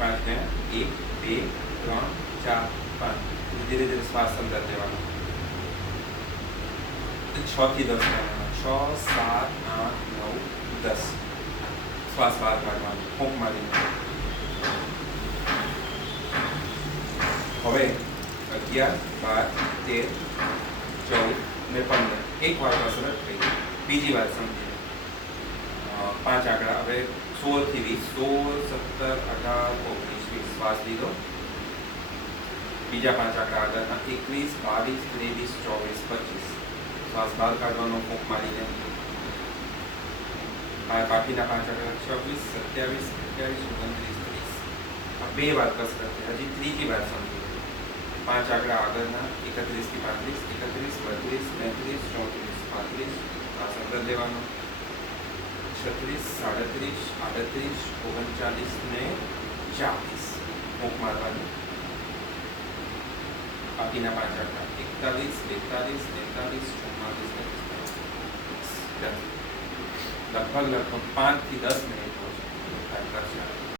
5 ગયા 1 2 3 4 5 ધીરે ધીરે શ્વાસ અંદર લેવાનો 6 થી 10 લેવાનો 6 7 8 9 10 શ્વાસ બહાર કાઢવાનો ફૂંક મારીને હવે 11 12 13 14 ને 15 એક વાર કસરત થઈ બીજી વાર સમજીએ 5 આંકડા હવે 16 થી 20 16 17 18 19 20 શ્વાસ લીધો બીજા 5 આંકડા આગળના 21 22 23 24 25 શ્વાસ બહાર કાઢવાનો ફૂંક મારીને બાકીના 5 આંકડા 26 27 28 29 30 આ બે વાર કસરત છે હજી ત્રીજી વાર સમજીએ 5 આંકડા આગળના 31 થી 35 31 32 33 34 35 શ્વાસ અંદર લેવાનો 36 37 38 39 ને 40 ફૂંક મારવાની બાકીના 5 આંકડા 41 42 43 44 લગભગ 5 થી 10 મિનિટ